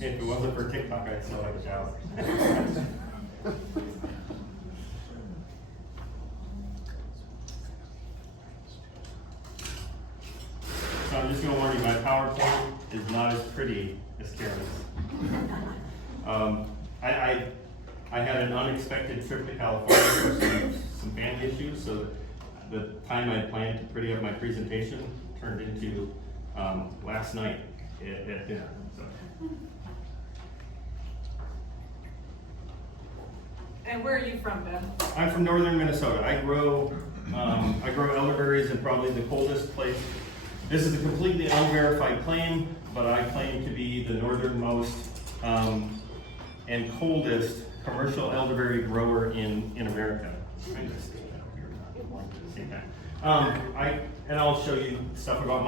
If it wasn't for TikTok, I'd still have a job. So I'm just gonna warn you, my PowerPoint is not as pretty as Karen's. I had an unexpected trip to California for some family issues, so the time I planned to pretty up my presentation turned into last night at dinner. So. And where are you from, Ben? I'm from northern Minnesota. I grow elderberries in probably the coldest place. This is a completely unverified claim, but I claim to be the northernmost and coldest commercial elderberry grower in America. I'm just staying out here, not going to the same time. And I'll show you stuff about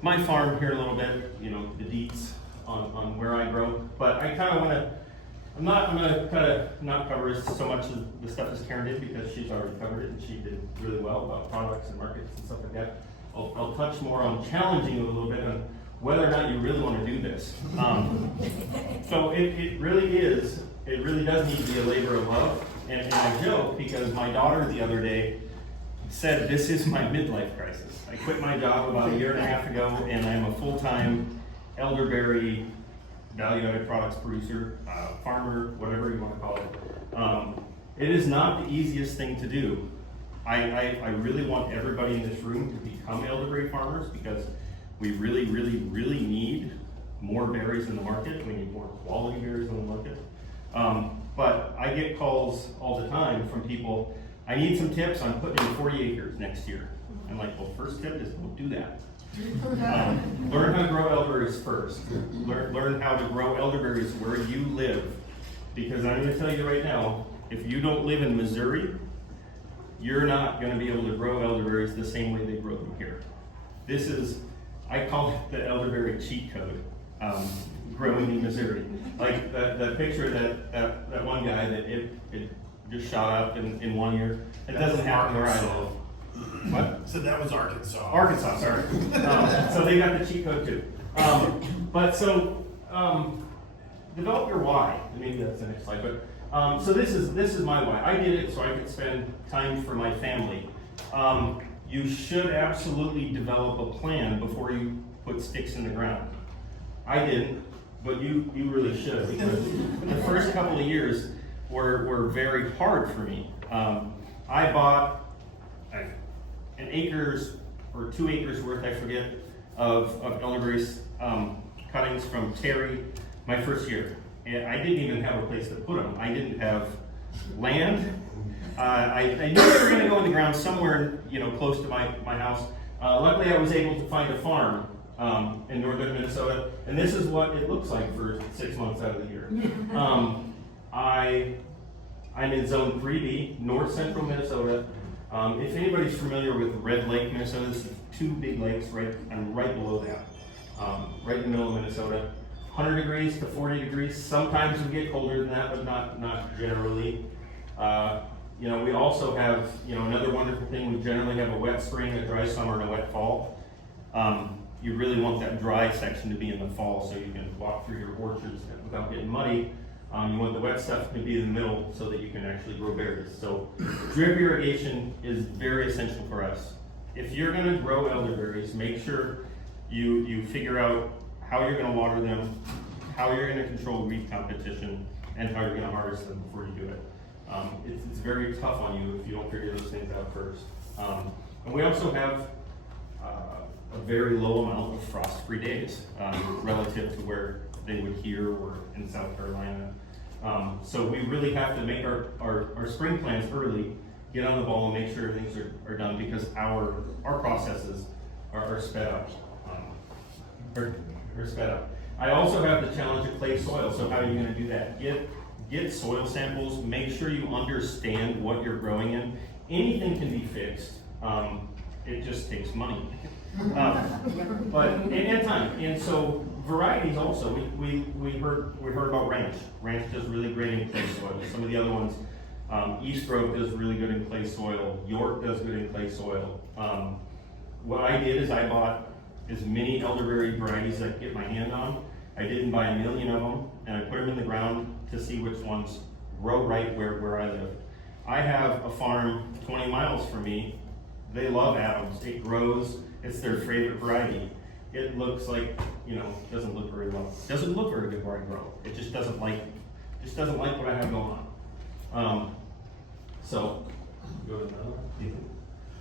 my farm here in a little bit. You know, the deets on where I grow. But I kind of want to. I'm gonna kind of not cover so much of the stuff as Karen did because she's already covered it and she did really well about products and markets and stuff like that. I'll touch more on challenging you a little bit on whether or not you really want to do this. So it really does need to be a labor of love. And I joke because my daughter the other day said, this is my midlife crisis. I quit my job about a year and a half ago and I'm a full-time elderberry value-added products producer, farmer, whatever you want to call it. It is not the easiest thing to do. I really want everybody in this room to become elderberry farmers because we really, really, really need more berries in the market. We need more quality berries in the market. But I get calls all the time from people, I need some tips on putting in 40 acres next year. I'm like, well, first tip is don't do that. Learn how to grow elderberries first. Learn how to grow elderberries where you live. Because I'm going to tell you right now, if you don't live in Missouri, you're not going to be able to grow elderberries the same way they grow them here. This is, I call it the elderberry cheat code, growing in Missouri. Like the picture that one guy that it just shot up in 1 year. It doesn't happen where I live. What? So that was Arkansas. Arkansas, sorry. So they got the cheat code too. Develop your why. Maybe that's the next slide. But so this is my why. I did it so I could spend time for my family. You should absolutely develop a plan before you put sticks in the ground. I didn't, but you really should because the first couple of years were very hard for me. I bought an acres or 2 acres worth, I forget, of elderberries cuttings from Terry my first year. And I didn't even have a place to put them. I didn't have land. I knew they were going to go in the ground somewhere, close to my house. Luckily, I was able to find a farm in northern Minnesota, and this is what it looks like for 6 months out of the year. I'm in Zone 3B, north central Minnesota. If anybody's familiar with Red Lake, Minnesota, this is 2 big lakes right below that, right in the middle of Minnesota. 100 degrees to 40 degrees. Sometimes we get colder than that, but not generally. We also have, another wonderful thing. We generally have a wet spring, a dry summer, and a wet fall. You really want that dry section to be in the fall so you can walk through your orchards without getting muddy. You want the wet stuff to be in the middle so that you can actually grow berries. So drip irrigation is very essential for us. If you're going to grow elderberries, make sure you figure out how you're going to water them, how you're going to control weed competition, and how you're going to harvest them before you do it. It's very tough on you if you don't figure those things out first. And we also have a very low amount of frost-free days relative to where they would here or in South Carolina. So we really have to make our spring plans early, get on the ball and make sure things are done because our processes are sped up. Are sped up. I also have the challenge of clay soil. So how are you going to do that? Get soil samples. Make sure you understand what you're growing in. Anything can be fixed. It just takes money. And time. And so varieties also. We heard about Ranch. Ranch does really great in clay soil. Some of the other ones, East Grove does really good in clay soil. York does good in clay soil. What I did is I bought as many elderberry varieties as I could get my hand on, I didn't buy a million of them, and I put them in the ground to see which ones grow right where I live. I have a farm 20 miles from me. They love Adams. It grows. It's their favorite variety. It looks like, doesn't look very well. Doesn't look very good where I grow. It just doesn't like what I have going on. So, go to another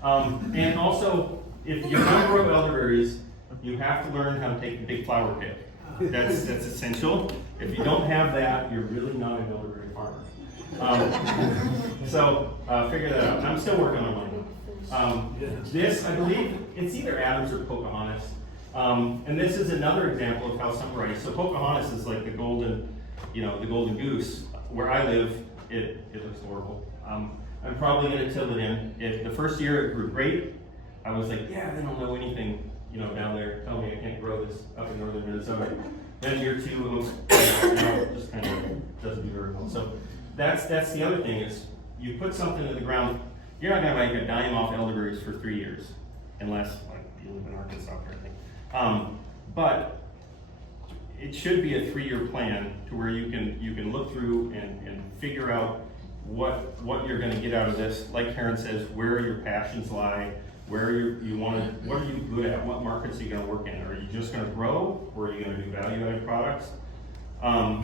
one. And also, if you're going to grow elderberries, you have to learn how to take the big flower pick. That's essential. If you don't have that, you're really not an elderberry farmer. So figure that out. And I'm still working on mine. This, I believe, it's either Adams or Pocahontas. And this is another example of how some varieties. So Pocahontas is like the golden goose. Where I live, it looks horrible. I'm probably going to till it in. If the first year it grew great, I was like, yeah, they don't know anything, down there. Tell me I can't grow this up in northern Minnesota. Then year two, it looks, it just kind of doesn't do very well. So that's the other thing is you put something in the ground. You're not going to make a dime off elderberries for 3 years, unless you live in Arkansas or anything. But it should be a 3-year plan to where you can look through and figure out what you're going to get out of this. Like Karen says, where your passions lie, where what are you good at, what markets are you going to work in? Are you just going to grow, or are you going to do value-added products? I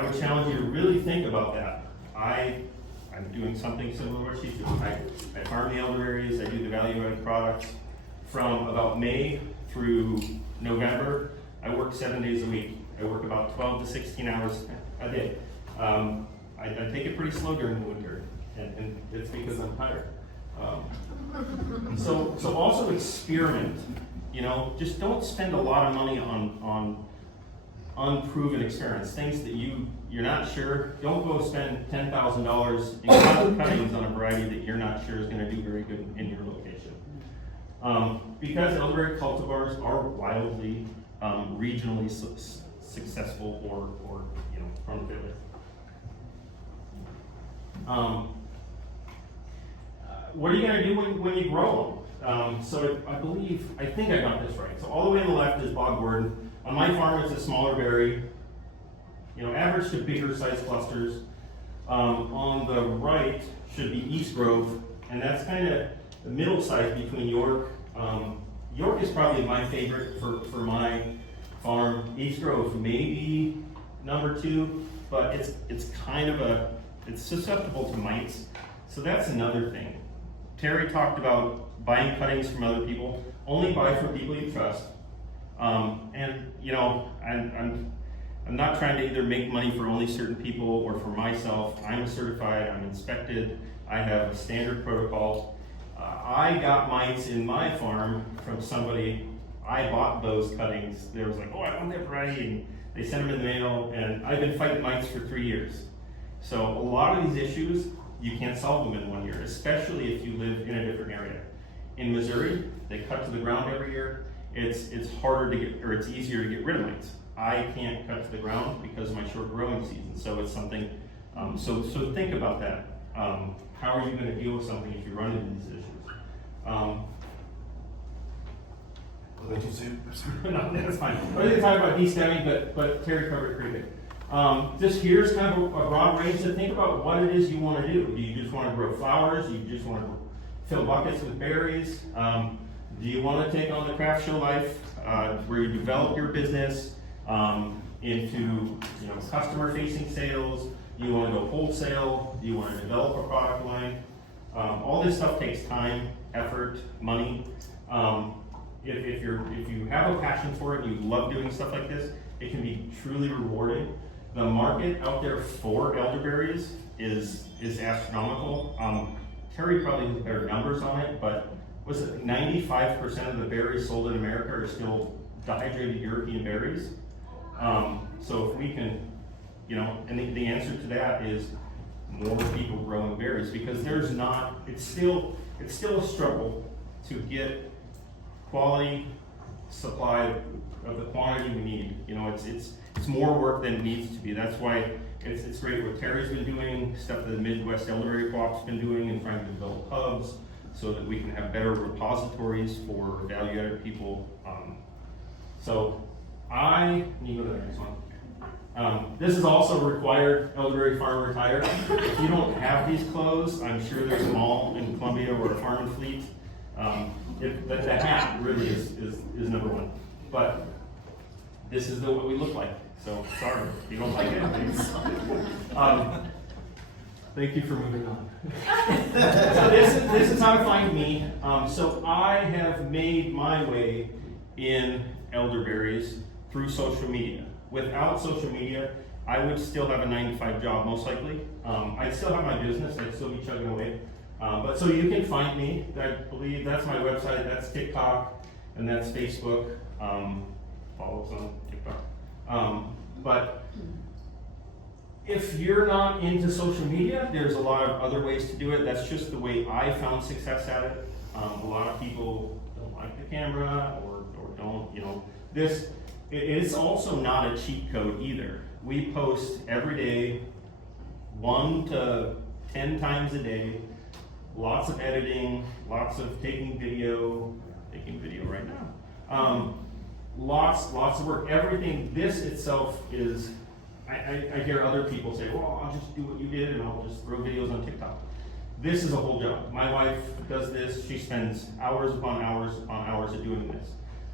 would challenge you to really think about that. I'm doing something similar to what she's doing. I farm the elderberries, I do the value-added products. From about May through November, I work 7 days a week. I work about 12 to 16 hours a day. I take it pretty slow during the winter, and it's because I'm tired. So also experiment. Just don't spend a lot of money on unproven experiments, things that you're not sure. Don't go spend $10,000 in cuttings on a variety that you're not sure is going to do very good in your location. Because elderberry cultivars are wildly regionally successful or prone to failure. What are you going to do when you grow them? So I think I got this right. So all the way on the left is bogwort. On my farm, it's a smaller berry, average to bigger size clusters. On the right should be East Grove, and that's kind of the middle size between York. York is probably my favorite for my farm. East Grove maybe number 2, but it's kind of it's susceptible to mites. So that's another thing. Terry talked about buying cuttings from other people. Only buy from people you trust. I'm not trying to either make money for only certain people or for myself. I'm certified, I'm inspected, I have a standard protocol. I got mites in my farm from somebody. I bought those cuttings. They was like, oh, I want that variety, and they sent them in the mail, and I've been fighting mites for 3 years. So a lot of these issues, you can't solve them in 1 year, especially if you live in a different area. In Missouri, they cut to the ground every year. It's harder to get, or it's easier to get rid of mites. I can't cut to the ground because of my short growing season. So it's something, so think about that. How are you going to deal with something if you run into these issues? No, that's fine. I was going to talk about destemming, but Terry covered it pretty good. Just here's kind of a broad range to think about what it is you want to do. Do you just want to grow flowers? Do you just want to fill buckets with berries? Do you want to take on the craft show life where you develop your business into customer-facing sales? Do you want to go wholesale? Do you want to develop a product line? All this stuff takes time, effort, money. If you have a passion for it and you love doing stuff like this, it can be truly rewarding. The market out there for elderberries is astronomical. Terry probably has better numbers on it, but was it 95% of the berries sold in America are still dehydrated European berries? So if we can, and the answer to that is more people growing berries, because it's still a struggle to get quality supply of the quantity we need. It's more work than it needs to be. That's why it's great what Terry's been doing, stuff that the Midwest Elderberry Co-op's been doing, and trying to develop hubs so that we can have better repositories for value-added people. So you go to the next one. This is also required Elderberry Farm Retire. If you don't have these clothes, I'm sure there's a mall in Columbia or a Farm and Fleet. The hat really is number one. But this is what we look like. So sorry if you don't like it. Thank you for moving on. So this is how to find me. So I have made my way in elderberries through social media. Without social media, I would still have a 9-to-5 job most likely. I'd still have my business. I'd still be chugging away. But so you can find me. I believe that's my website. That's TikTok and that's Facebook. Follow us on TikTok. But if you're not into social media, there's a lot of other ways to do it. That's just the way I found success at it. A lot of people don't like the camera or don't, it's also not a cheat code either. We post every day, 1 to 10 times a day, lots of editing, lots of taking video right now. Lots of work. Everything, this itself is, I hear other people say, well, I'll just do what you did and I'll just throw videos on TikTok. This is a whole job. My wife does this. She spends hours upon hours upon hours of doing this.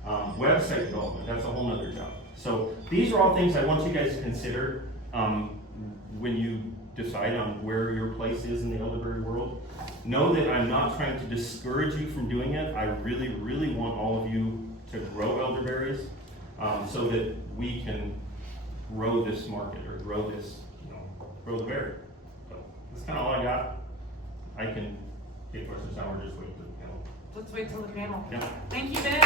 Website development, that's a whole nother job. So these are all things I want you guys to consider when you decide on where your place is in the elderberry world. Know that I'm not trying to discourage you from doing it. I really, really want all of you to grow elderberries so that we can grow this market or grow this, grow the berry. So that's kind of all I got. I can take questions now or just wait for the panel. Let's wait till the panel. Yeah. Thank you, Ben.